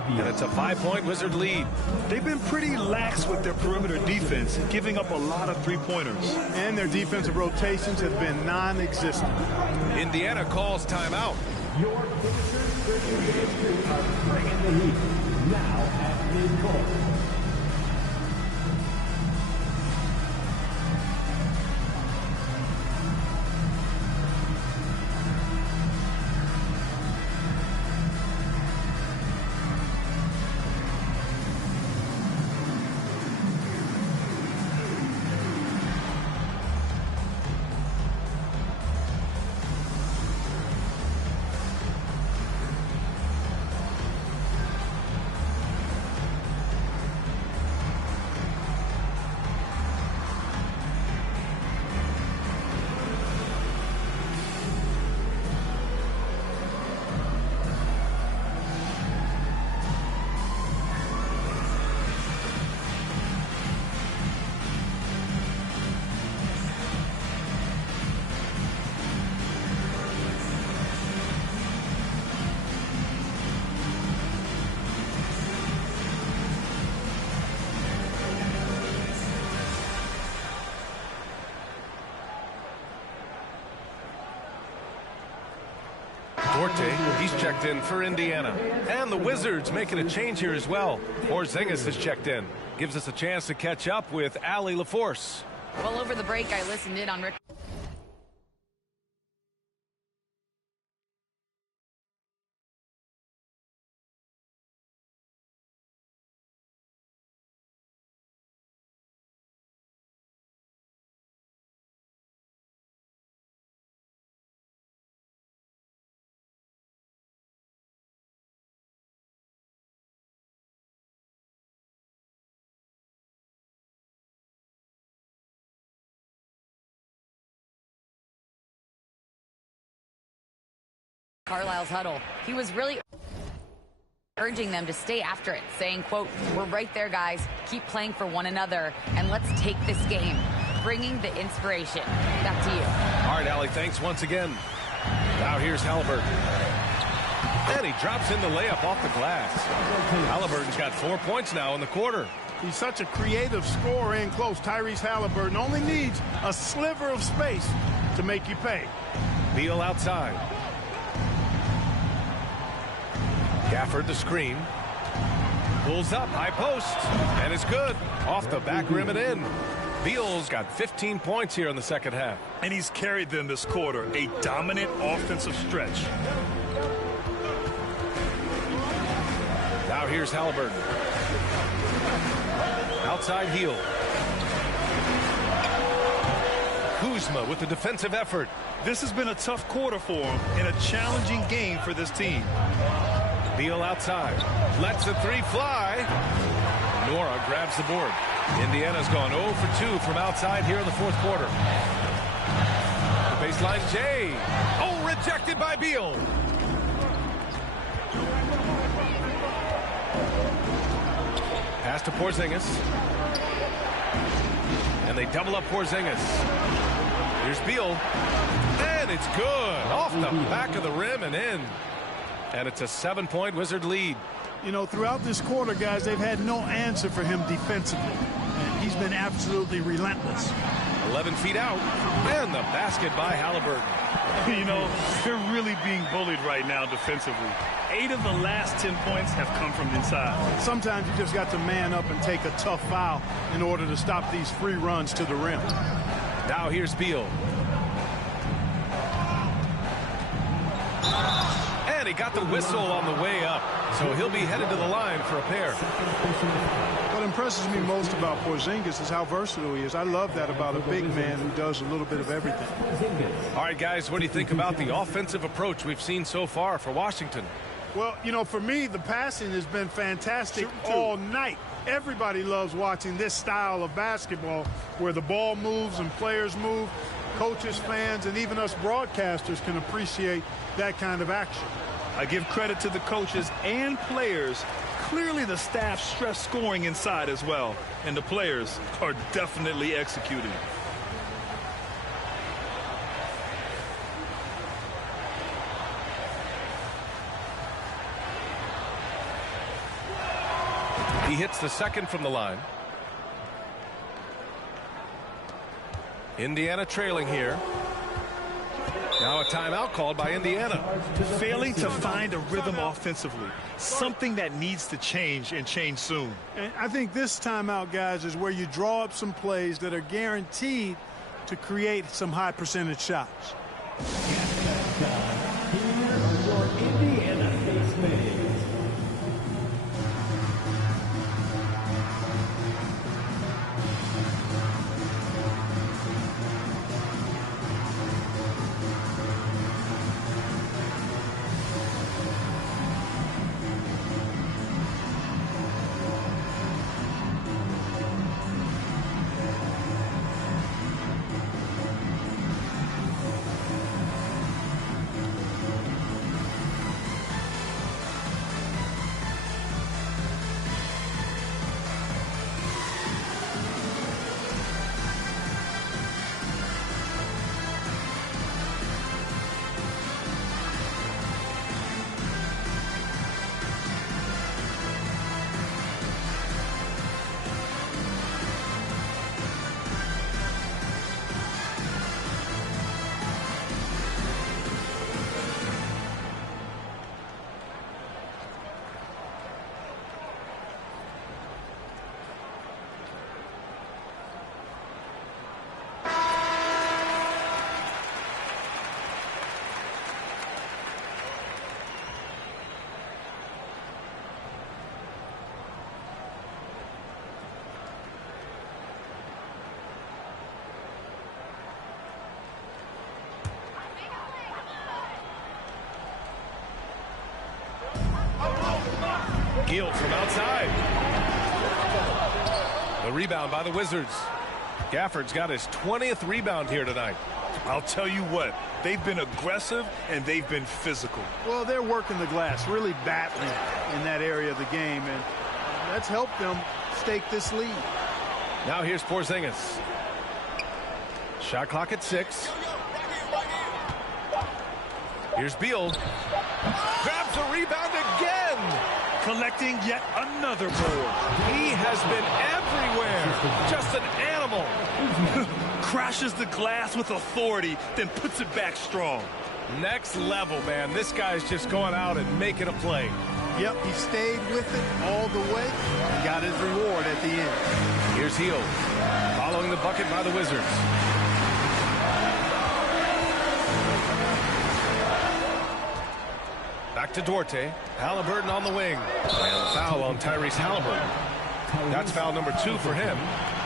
And it's a 5-point Wizard lead. They've been pretty lax with their perimeter defense, giving up a lot of 3-pointers. And their defensive rotations have been non-existent. Indiana calls timeout. Your Pacers are bringing the heat. Now at midcourt. He's checked in for Indiana. And the Wizards making a change here as well. Porzingis has checked in. Gives us a chance to catch up with Allie LaForce. Well, over the break, I listened in on Rick. Carlisle's huddle. He was really urging them to stay after it, saying, quote, "We're right there, guys. Keep playing for one another, and let's take this game." Bringing the inspiration. Back to you. All right, Allie, thanks once again. Now here's Halliburton. And he drops in the layup off the glass. Halliburton's got 4 points now in the quarter. He's such a creative scorer in close. Tyrese Halliburton only needs a sliver of space to make you pay. Beal outside. Gafford the screen. Pulls up, high post, and it's good. Off the back rim and in. Beal's got 15 points here in the second half. And he's carried them this quarter. A dominant offensive stretch. Now here's Halliburton. Outside heel. Kuzma with the defensive effort. This has been a tough quarter for him and a challenging game for this team. Beal outside. Lets the three fly. Nora grabs the board. Indiana's gone 0 for 2 from outside here in the fourth quarter. The baseline J. Oh, rejected by Beal. Pass to Porzingis. And they double up Porzingis. Here's Beal. And it's good. Off the back of the rim and in. And it's a 7-point Wizard lead. You know, throughout this quarter, guys, they've had no answer for him defensively. And he's been absolutely relentless. 11 feet out. And the basket by Halliburton. You know, they're really being bullied right now defensively. 8 of the last 10 points have come from inside. Sometimes you just got to man up and take a tough foul in order to stop these free runs to the rim. Now here's Beal. And he got the whistle on the way up. So he'll be headed to the line for a pair. What impresses me most about Porzingis is how versatile he is. I love that about a big man who does a little bit of everything. All right, guys, what do you think about the offensive approach we've seen so far for Washington? Well, you know, for me, the passing has been fantastic all night. Everybody loves watching this style of basketball where the ball moves and players move. Coaches, fans, and even us broadcasters can appreciate that kind of action. I give credit to the coaches and players. Clearly the staff stress scoring inside as well, and the players are definitely executing. He hits the second from the line. Indiana trailing here. Now a timeout called by Indiana. Failing to find a rhythm offensively. Something that needs to change and change soon. And I think this timeout, guys, is where you draw up some plays that are guaranteed to create some high percentage shots. Indiana Space Minutes. Gill from outside. The rebound by the Wizards. Gafford's got his 20th rebound here tonight. I'll tell you what, they've been aggressive and they've been physical. Well, they're working the glass, really battling in that area of the game, and that's helped them stake this lead. Now here's Porzingis. Shot clock at 6. Here's Beal. Grabs the rebound again. Collecting yet another board. He has been everywhere. Just an animal. Crashes the glass with authority, then puts it back strong. Next level, man. This guy's just going out and making a play. Yep, he stayed with it all the way and got his reward at the end. Here's Hill, following the bucket by the Wizards. Back to Duarte. Halliburton on the wing. And the foul on Tyrese Halliburton. That's foul number 2 for him.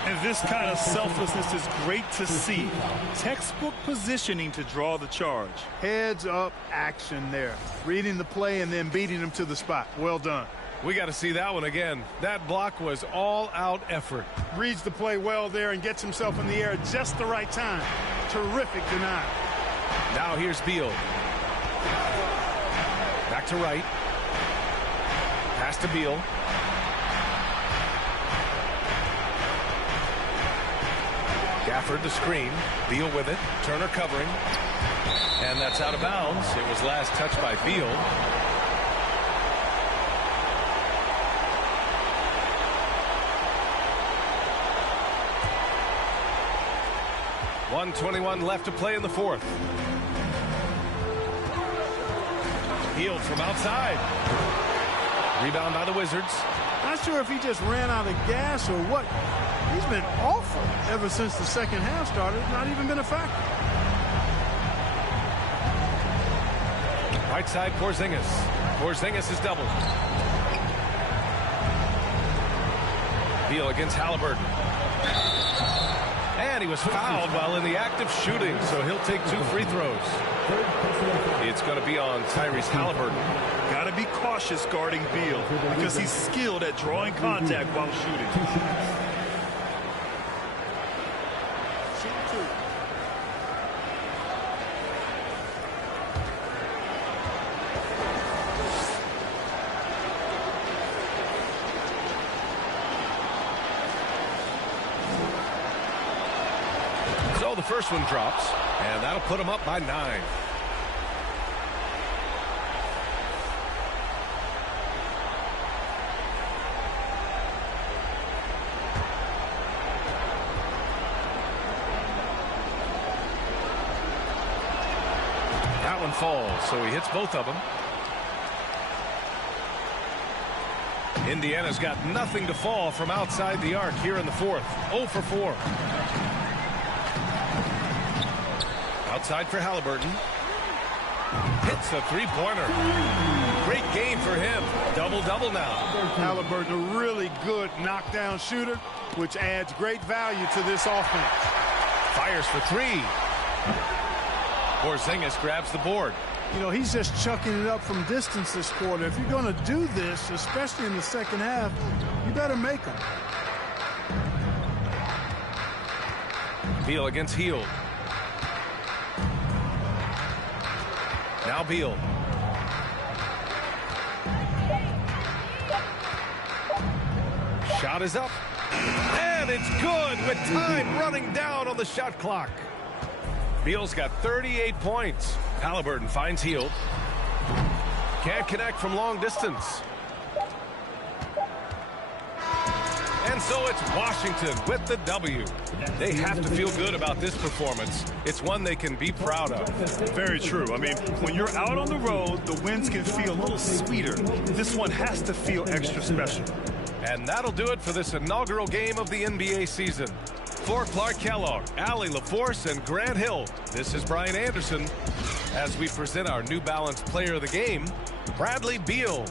And this kind of selflessness is great to see. Textbook positioning to draw the charge. Heads up action there. Reading the play and then beating him to the spot. Well done. We got to see that one again. That block was all-out effort. Reads the play well there and gets himself in the air at just the right time. Terrific denial. Now here's Beal. Back to right. Pass to Beal. Gafford the screen. Beal with it. Turner covering. And that's out of bounds. It was last touched by Beal. .121 left to play in the fourth. Healed from outside. Rebound by the Wizards. Not sure if he just ran out of gas or what. He's been awful ever since the second half started. Not even been a factor. Right side, Porzingis. Porzingis is doubled. Beal against Halliburton. And he was fouled while in the act of shooting, so he'll take 2 free throws. It's going to be on Tyrese Halliburton. Got to be cautious guarding Beal because he's skilled at drawing contact while shooting. So the first one drops, and that'll put him up by 9. That one falls, so he hits both of them. Indiana's got nothing to fall from outside the arc here in the fourth. 0 for 4. Outside for Halliburton. Hits a three-pointer. Great game for him. Double-double now. Halliburton, a really good knockdown shooter, which adds great value to this offense. Fires for 3. Porzingis grabs the board. You know, he's just chucking it up from distance this quarter. If you're going to do this, especially in the second half, you better make them. Beal against Hield. Now Beal. Shot is up. And it's good with time running down on the shot clock. Beal's got 38 points. Halliburton finds Hield. Can't connect from long distance. And so it's Washington with the W. They have to feel good about this performance. It's one they can be proud of. Very true. I mean, when you're out on the road, the wins can feel a little sweeter. This one has to feel extra special. And that'll do it for this inaugural game of the NBA season. For Clark Kellogg, Allie LaForce, and Grant Hill, this is Brian Anderson as we present our New Balance Player of the Game, Bradley Beal.